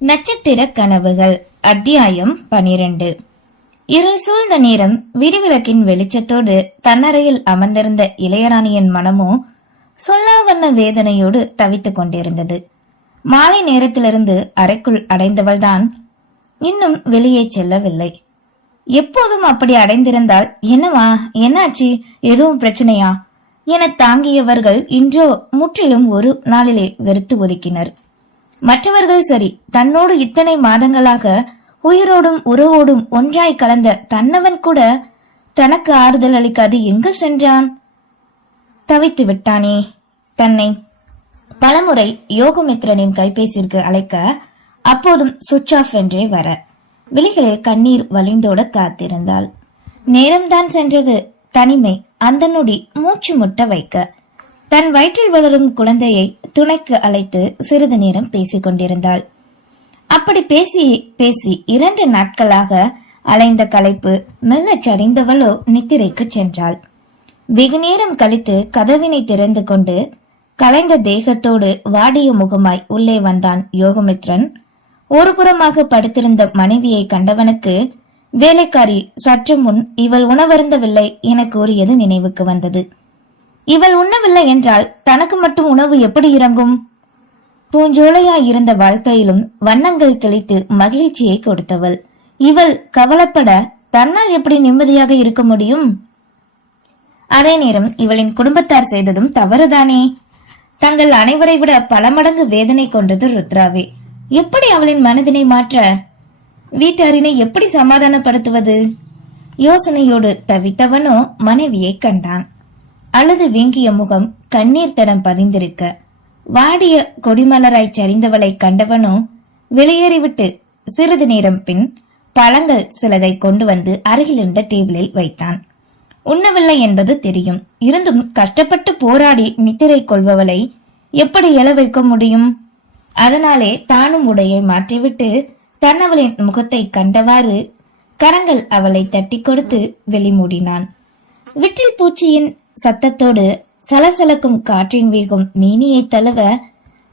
நட்சத்திர கனவுகள் அத்தியாயம் 12. இருள் சூழ்ந்த நேரம் விடிவிளக்கின் வெளிச்சத்தோடு தன்னறையில் அமர்ந்திருந்த இளையராணியின் மனமோ சொல்லாவண்ண வேதனையோடு தவித்துக் கொண்டிருந்தது. மாலை நேரத்திலிருந்து அறைக்குள் அடைந்தவள்தான் இன்னும் வெளியே செல்லவில்லை. எப்போதும் அப்படி அடைந்திருந்தால் என்னவா, என்னாச்சு, எதுவும் பிரச்சனையா என தாங்கியவர்கள் இன்றோ முற்றிலும் ஒரு நாளிலே வெறுத்து ஒதுக்கினர். மற்றவர்கள் சரி, தன்னோடு இத்தனை மாதங்களாக உயிரோடும் உறவோடும் ஒன்றாய் கலந்த தன்னவன் கூட தனக்கு ஆறுதல் அளிக்காது எங்கு சென்றான்? தவித்து விட்டானே. தன்னை பலமுறை யோகமித்ரனின் கைபேசிற்கு அழைக்க அப்போதும் சுவிட்ச் ஆஃப் என்றே வர விழிகளில் கண்ணீர் வழிந்தோட காத்திருந்தாள். நேரம்தான் சென்றது. தனிமை அந்த நொடி மூச்சு முட்ட வைக்க தன் வயிற்றில் வளரும் குழந்தையை துணைக்கு அழைத்து சிறிது நேரம் பேசிக் கொண்டிருந்தாள். அப்படி பேசி பேசி 2 நாட்களாக அலைந்த களைப்பு மெல்ல சரிந்தவளோ நித்திரைக்கு சென்றாள். வெகு நேரம் கழித்து கதவினை திறந்து கொண்டு கலைந்த தேகத்தோடு வாடிய முகமாய் உள்ளே வந்தான் யோகமித்ரன். ஒரு புறமாக படுத்திருந்த மனைவியை கண்டவனுக்கு வேலைக்காரி சற்று முன் இவள் உணவருந்தவில்லை என கூறியது நினைவுக்கு வந்தது. இவள் உண்ணவில்லை என்றால் தனக்கு மட்டும் உணவு எப்படி இறங்கும்? பூஞ்சோலையாய் இருந்த வாழ்க்கையிலும் வண்ணங்கள் தெளித்து மகிழ்ச்சியை கொடுத்தவள் இவள் கவலைப்பட தன்னால் எப்படி நிம்மதியாக இருக்க முடியும்? அதே நேரம் இவளின் குடும்பத்தார் செய்ததும் தவறுதானே. தங்கள் அனைவரை விட பல மடங்கு வேதனை கொண்டது ருத்ராவே. எப்படி அவளின் மனதினை மாற்ற? வீட்டாரினை எப்படி சமாதானப்படுத்துவது? யோசனையோடு தவித்தவனோ மனைவியை கண்டான். அழுது வீங்கிய முகம் கண்ணீர் தடம் பதிந்திருக்க வாடிய கொடிமலராய் சரிந்தவளை கண்டவனோ வெளியேறிவிட்டு சிறிது நேரம் பின் பழங்கள் சிலதை கொண்டு வந்து அருகில் இருந்த டேபிளில் வைத்தான். உண்ணவில்லை என்பது தெரியும். இருந்தும் கஷ்டப்பட்டு போராடி நித்திரை கொள்பவளை எப்படி எழ வைக்க முடியும்? அதனாலே தானும் உடையை மாற்றிவிட்டு தன்னவளின் முகத்தை கண்டவாறு கரங்கள் அவளை தட்டி கொடுத்து வெளிமூடினான். விட்டில் பூச்சியின் சத்தத்தோடு சலசலக்கும் காற்றின் வேகம் மேனியை தழுவ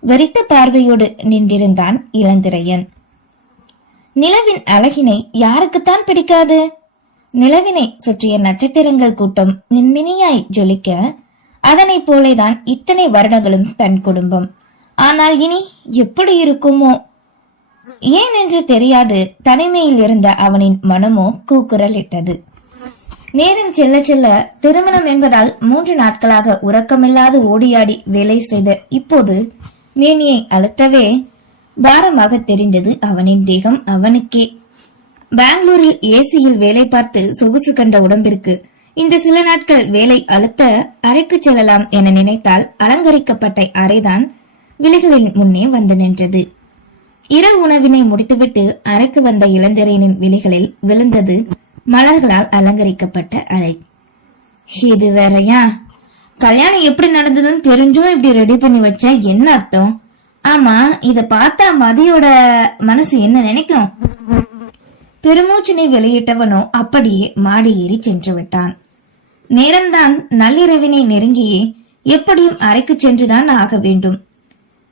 வெறித்த பார்வையோடு நின்றிருந்தான் இளந்திரையன். நிலவின் அழகினை யாருக்குத்தான் பிடிக்காது? நிலவினை சுற்றிய நட்சத்திரங்கள் கூட்டம் மின்மினியாய் ஜொலிக்க அதனை போலேதான் இத்தனை வருடங்களும் தன் குடும்பம். ஆனால் இனி எப்படி இருக்குமோ ஏன் என்று தெரியாது தனிமையில் இருந்த அவனின் மனமோ கூக்குரலிட்டது. நேரம் செல்ல செல்ல திருமணம் என்பதால் 3 நாட்களாக உறக்கமில்லாது ஓடியாடி வேலை செய்த இப்போது மேனியை அழுத்தவே பாரமாக தெரிந்தது அவனின் தேகம் அவனுக்கே. பெங்களூரில் ஏசியில் வேலை பார்த்து சொகுசு கண்ட உடம்பிற்கு இந்த சில நாட்கள் வேலை அழுத்த அறைக்கு செல்லலாம் என நினைத்தால் அலங்கரிக்கப்பட்ட அறைதான் விழிகளின் முன்னே வந்து நின்றது. இரவு உணவினை முடித்துவிட்டு அறைக்கு வந்த இளந்திரையனின் விழிகளில் விழுந்தது மலர்களால் அலங்கரிக்கப்பட்ட அறை. இது வேறையா? கல்யாணம் எப்படி நடந்ததுன்னு தெரிஞ்சும் இப்படி ரெடி பண்ணி வச்ச என்ன அர்த்தம்? ஆமா, இத பார்த்தா மதியோட மனசு என்ன நினைக்கும்? பெருமூச்சினை வெளியிட்டவனோ அப்படியே மாடி ஏறி சென்று விட்டான். நேரம்தான் நள்ளிரவினை நெருங்கியே எப்படியும் அறைக்கு சென்றுதான் ஆக வேண்டும்.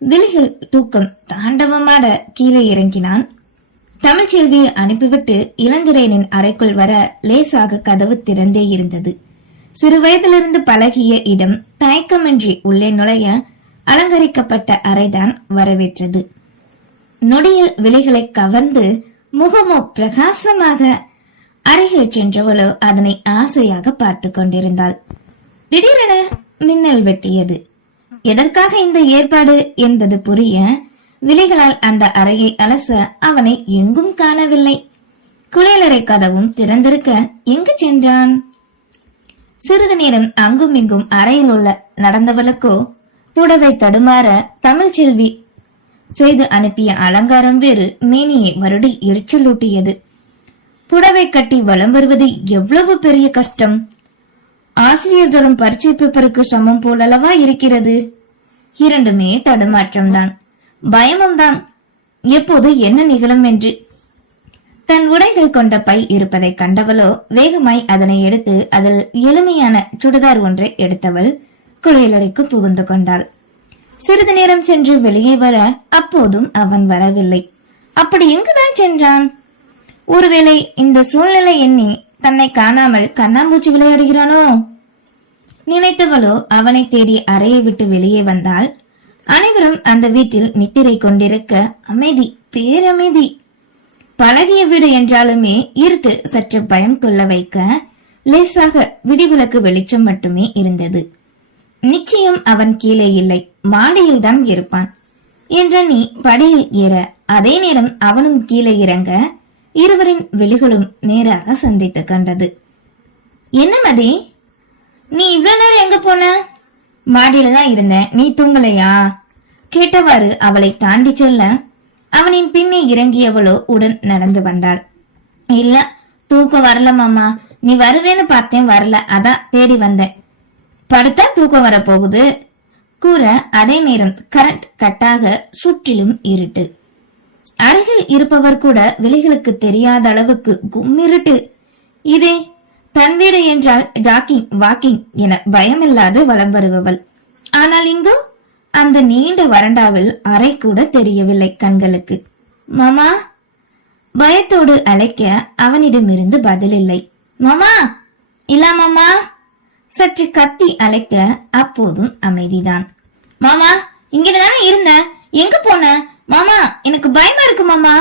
விழிகள் தூக்கம் தாண்டவமாட கீழே இறங்கினான். தமிழ்ச்செல்வியை அனுப்பிவிட்டு இளந்திரையனின் அறைக்குள் வர லேசாக கதவு திறந்தே இருந்தது. சிறு வயதிலிருந்து பழகிய இடம் தயக்கமின்றி உள்ளே நுழைய அலங்கரிக்கப்பட்ட அறைதான் வரவேற்றது. நொடியில் விழிகளை கவர்ந்து முகமோ பிரகாசமாக அருகில் சென்றவளோ அதனை ஆசையாக பார்த்து கொண்டிருந்தாள். திடீரென மின்னல் வெட்டியது. எதற்காக இந்த ஏற்பாடு என்பது புரிய விழிகளால் அந்த அறையை அலச அவனை எங்கும் காணவில்லை. குளியலறை கதவும் திறந்திருக்க எங்கு சென்றான்? சிறிது நேரம் அங்கும் இங்கும் அறையில் உள்ள நடந்தவளுக்கோ புடவை தடுமாற தமிழ்ச்செல்வி செய்து அனுப்பிய அலங்காரம் வேறு மேனியை வருடி எரிச்சலூட்டியது. புடவை கட்டி வலம் வருவது எவ்வளவு பெரிய கஷ்டம்! ஆசிரியர் தரும் பரீட்சை பேப்பருக்கு சமம் போலவா இருக்கிறது. இரண்டுமே தடுமாற்றம்தான், பயமும் தான். எப்போது என்ன நிகழும் என்று. தன் உடைகள் கொண்ட பை இருப்பதை கண்டவளோ வேகமாய் அதனை எடுத்து அதில் எளிமையான சுடிதார் ஒன்றை எடுத்தவள் குளியலறைக்கு புகுந்து கொண்டாள். சிறிது நேரம் சென்று வெளியே வர அப்போதும் அவன் வரவில்லை. அப்படி எங்குதான் சென்றான்? ஒருவேளை இந்த சூழ்நிலை எண்ணி தன்னை காணாமல் கண்ணாம்பூச்சி விளையாடுகிறானோ? நினைத்தவளோ அவனை தேடி அறையை விட்டு வெளியே வந்தாள். அனைவரும் அந்த வீட்டில் நித்திரை கொண்டிருக்க அமைதி, பேரமைதி. பழகிய வீடு என்றாலுமே இருட்டு சற்று பயம் கொள்ள வைக்க லேசாக விடிவிளக்கு வெளிச்சம் மட்டுமே இருந்தது. நிச்சயம் அவன் கீழே இல்லை, மாடியில் தான் இருப்பான் என்ற நீ படியில் ஏற, அதே நேரம் அவனும் கீழே இறங்க இருவரின் விழிகளும் நேராக சந்தித்து கண்டது. என்ன மதி, நீ இவ்வளவு நேரம் எங்க போன? மாடியில தான் இருந்தேன், நீ தூங்கலையா? கேட்டவாறு அவளை தாண்டி செல்ல அவனின் பின்னே இறங்கியவளோ உடன் நடந்து வந்தாள். இல்ல, தூக்கம் வரல மாமா, நீ வருவேன்னு பார்த்தேன், வரல, அதான் தேடி வந்தேன். படுத்தா தூக்கம் வர போகுது கூற அதே நேரம் கரண்ட் கட்டாக சுற்றிலும் இருட்டு. அருகில் இருப்பவர் கூட விலைகளுக்கு தெரியாத அளவுக்கு கும்மிருட்டு. இதே தன் வீடு என்றால் ஜாக்கிங் வாக்கிங் என பயமில்லாது வலம் வருபவள். ஆனால் இங்கோ அந்த நீண்ட வறண்டாவில் அறை கூட தெரியவில்லை கண்களுக்கு. மாமா, பயத்தோடு அழைக்க அவனிடமிருந்து பதில் இல்லை. மாமா, இல்ல மாமா, சற்று கத்தி அழைக்க அப்போதும் அமைதிதான். மாமா, இங்கதானே இருந்த, எங்க போன? மாமா, எனக்கு பயமா இருக்கு மாமா.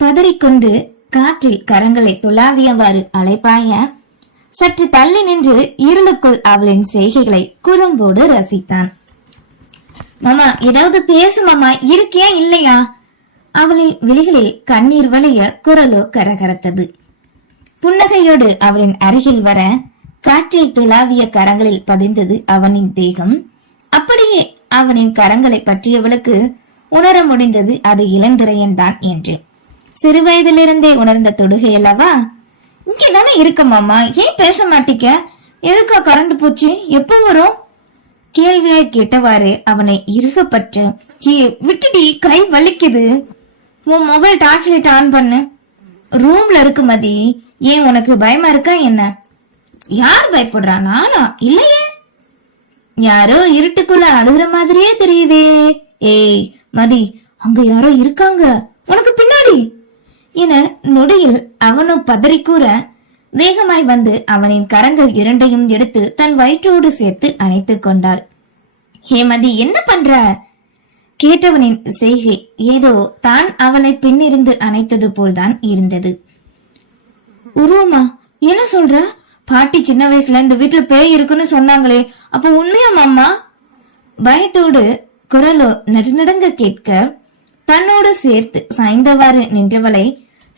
பதறிக்கொண்டு காற்றில் கரங்களை துளாவியவாறு அலைப்பாய சற்று தள்ளி நின்று இருளுக்குள் அவளின் செய்கைகளை குறும்போடு ரசித்தான். மாமா, ஏதாவது பேசு மாமா, இருக்கியா இல்லையா? அவளின் விழிகளில் கண்ணீர் வளைய குரலோ கரகரத்தது. புன்னகையோடு அவளின் அருகில் வர காற்றில் துளாவிய கரங்களில் பதிந்தது அவனின் தேகம். அப்படியே அவனின் கரங்களை பற்றியவளுக்கு உணர முடிந்தது அது இளந்திரையன் தான் என்று. சிறு வயதிலிருந்தே உணர்ந்த தொடுகையல்லவா. இங்கதானே இருக்க மாமா, ஏன் பேச மாட்டிக்க? எதுக்கா கரண்ட் போச்சு, எப்ப வரும்? கேள்வியாய் கேட்டவாறு அவனை இறுகப்பட்ட. விட்டுடி, கை வலிக்குது. உன் மொபைல் டார்ச் லைட் ஆன் பண்ணு. ரூம்ல இருக்கு மதி. ஏன் உனக்கு பயமா இருக்கா என்ன? யார் பயப்படுறா? நானா? இல்லையே. யாரோ இருட்டுக்குள்ள அழுகிற மாதிரியே தெரியுதே. ஏய் மதி, அங்க யாரோ இருக்காங்க உனக்கு பின்னாடி என நொடியில் அவனும் பதறி கூற வேகமாய் வந்து அவனின் கரங்கள் இரண்டையும் எடுத்து தன் வயிற்றோடு சேர்த்து அணைத்துக் கொண்டாள். ஹே மதி, என்ன பண்ற? கேட்டவனின் செய்கை ஏதோ தான் அவளை பின்னிருந்து அணைத்தது போல்தான் இருந்தது. உருவமா? என்ன சொல்ற? பாட்டி சின்ன வயசுல இந்த வீட்டுல பேய் இருக்குன்னு சொன்னாங்களே, அப்ப உண்மையா மாமா? பயத்தோடு குரலோ நடுநடுங்க கேட்க தன்னோடு சேர்த்து சாய்ந்தவாறு நின்றவளை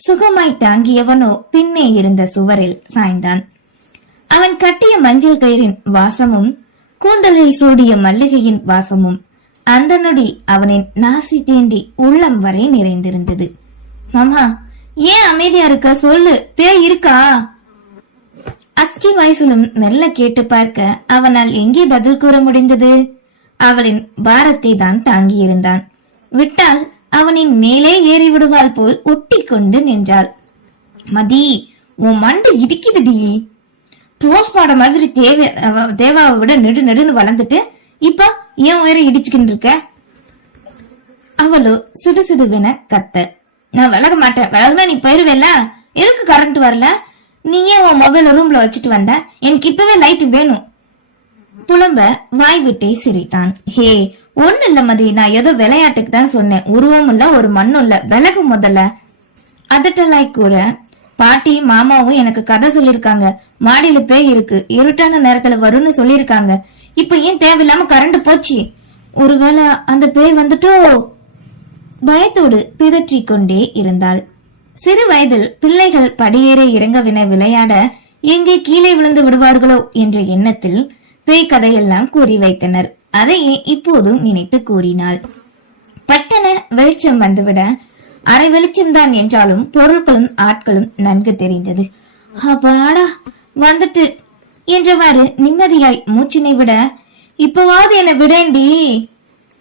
சுகமாய் தாங்கியவனோ பின்னே இருந்த சுவரில் சாய்ந்தான். அவன் கட்டிய மஞ்சள் கயிறின் வாசமும் கூந்தலில் சூடிய மல்லிகையின் வாசமும் அந்த நொடி அவனின் நாசி தீண்டி உள்ளம் வரை நிறைந்திருந்தது. மாமா, ஏன் அமைதியா இருக்க? சொல்லு, பேய் இருக்கா? அஸ்கி வயசிலும் மெல்ல கேட்டு பார்க்க அவனால் எங்கே பதில் கூற முடிந்தது? அவளின் பாரத்தை தான் தாங்கியிருந்தான். விட்டால் அவனின் மேலே ஏறி விடுவாள் போல் ஒட்டி கொண்டு நின்றாள். மதி, உன் மண்டை இடிக்குதுடி. போஸ்பாட மாதிரி தேவாவை விட நெடு நெடுன்னு வளர்ந்துட்டு இப்ப ஏன் உயர இடிச்சுக்கிட்டு இருக்க? அவளோ சிடுசிடுவென கத்த. நான் விலக மாட்டேன், விலகுனா நீ போயிருவேல. எதுக்கு கரண்ட் வரல? நீ ஏன் உன் மொபைல் ரூம்ல வச்சுட்டு வந்த? எனக்கு இப்பவே லைட் வேணும். புலம்ப வாய் விட்டே சிரித்தான். ஹே, ஒண்ணு இல்ல மதி, நான் ஏதோ விளையாட்டுக்கு தான் சொன்னேன். உருவம் இல்ல, ஒரு மண்ணும் இல்ல, விலகு முதல்ல. அதட்டலாய் கூற பாட்டி மாமாவும் எனக்கு கதை சொல்லிருக்காங்க. மாடியில பேய் இருக்கு, இருட்டான நேரத்துல வரும்னு சொல்லிருக்காங்க. இப்ப ஏன் தேவையில்லாம கரண்ட் போச்சு? ஒருவேளை அந்த பேய் வந்துட்டோ? பயத்தோடு பிதற்றிக் கொண்டே இருந்தாள். சிறு வயதில் பிள்ளைகள் படியேற இறங்கவின விளையாட எங்கே கீழே விழுந்து விடுவார்களோ என்ற எண்ணத்தில் பேய் கதையெல்லாம் கூறி வைத்தனர். அதையே இப்போதும் நினைத்து கூறினாள். பட்டன வெளிச்சம் வந்துவிட அரை வெளிச்சம்தான் என்றாலும் பொருட்களும் ஆட்களும் நன்கு தெரிந்தது. அப்பாடா வந்துட்டு என்றவாறு நிம்மதியாய் மூச்சினை விட, இப்பவாவது என விடேண்டி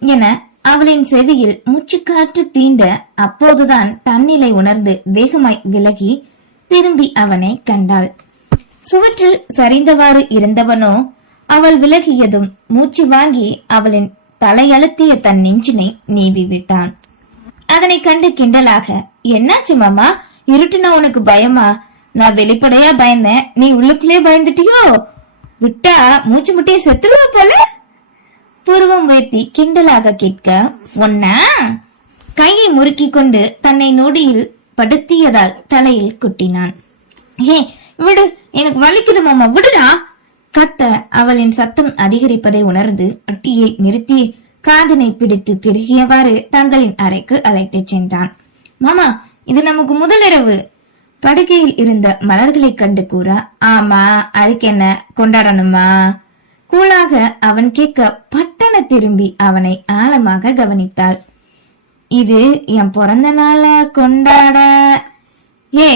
என அவளின் செவியில் மூச்சுக்காற்று தீண்ட அப்போதுதான் தன்னிலை உணர்ந்து வேகமாய் விலகி திரும்பி அவனை கண்டாள். சுவற்றில் சரிந்தவாறு இருந்தவனோ அவள் விலகியதும் மூச்சு வாங்கி அவளின் தலையழுத்திய தன் நெஞ்சினை நீவி விட்டான். அதனை கண்டு கிண்டலாக, என்னாச்சு மாமா, இருட்டுனா உனக்கு பயமா? நான் வெளிப்படையா பயந்தேன், நீ உள்ளுக்குள்ளே பயந்துட்டியோ? விட்டா மூச்சு முட்டையை செத்துருவா போல. புருவம் உயர்த்தி கிண்டலாக கேட்க, ஒன்னா கையை முறுக்கி கொண்டு தன்னை நொடியில் படுத்தியதால் தலையில் குட்டினான். ஏ விடு, எனக்கு வலிக்குது மாமா, விடுடா. கத்த அவளின் சத்தம் அதிகரிப்பதை உணர்ந்து அட்டியை நிறுத்தி காதனை பிடித்து திருகியவாறு தங்களின் அறைக்கு அழைத்துச் சென்றான். மாமா, இது நமக்கு முதலிரவு. படுக்கையில் இருந்த மலர்களை கண்டு கூற, ஆமா, அதுக்கு என்ன, கொண்டாடணுமா? கூலாக அவன் கேட்க பட்டன திரும்பி அவனை ஆழமாக கவனித்தாள். இது என் பிறந்த நாள கொண்டாட. ஏ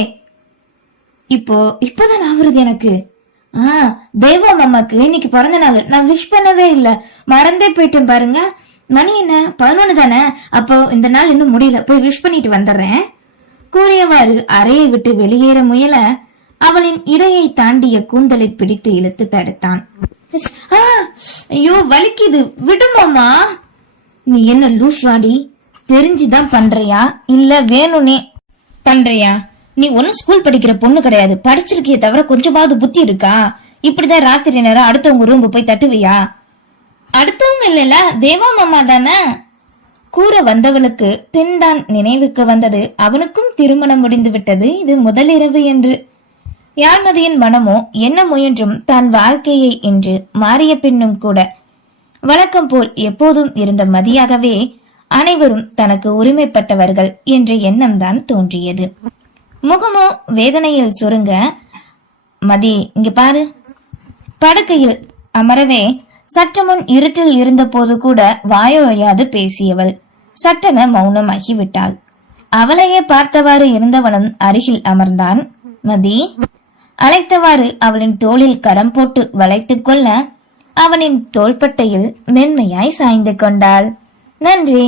இப்போதான் ஆகுறது எனக்கு. தேவா மாமாக்கு இன்னைக்கு பிறந்த நாள், நான் விஷ் பண்ணவே இல்ல, மறந்தே போயிட்டேன் பாருங்க. மணி என்ன, 11 தானே, அப்போ இந்த நாள் இன்னும் முடியல, போய் விஷ் பண்ணிட்டு வந்துடுறேன் கூறியவாறு அறையை விட்டு வெளியேற முயல அவளின் இடையை தாண்டிய கூந்தலை பிடித்து இழுத்து தடுத்தான். ஐயோ வலிக்குது, விடுமாமா. நீ என்ன லூஸ் வாடி, தெரிஞ்சுதான் பண்றியா இல்ல வேணும்னே பண்றியா? நீ ஒன்னும் ஸ்கூல் படிக்கிற பொண்ணு கிடையாது, படிச்சிருக்கிய தவிர கொஞ்சமாவது புத்தி இருக்கா? இப்படிதான் ராத்திரி நேரம் அடுத்தவங்க ரூம் போய் தட்டுவியா? அடுத்தவங்க இல்லல, தேவா மாமா தானே. கூற வந்தவளுக்கு பெண்தான் நினைவுக்கு வந்தது. அவனுக்கும் திருமணம் முடிந்து விட்டது, இது முதலிரவு என்று. யாழ்மதியின் மனமோ என்ன முயன்றும் தான் வாழ்க்கையை என்று மாறிய பின்னும் கூட வழக்கம் போல் எப்போதும் இருந்த மதியாகவே அனைவரும் தனக்கு உரிமைப்பட்டவர்கள் என்ற எண்ணம் தான் தோன்றியது. முகமோ வேதனையில் சுருங்க, மதி இங்க பாரு. படுக்கையில் அமரவே சற்று முன் இருட்டில் இருந்த போது கூட வாயோயாது பேசியவள் சட்டென மௌனமாகி விட்டாள். அவளையே பார்த்தவாறு இருந்தவனும் அருகில் அமர்ந்தான். மதி அழைத்தவாறு அவளின் தோளில் கரம் போட்டு வளைத்துக் கொள்ள அவனின் தோள்பட்டையில் மென்மையாய் சாய்ந்து கொண்டாள். நன்றி.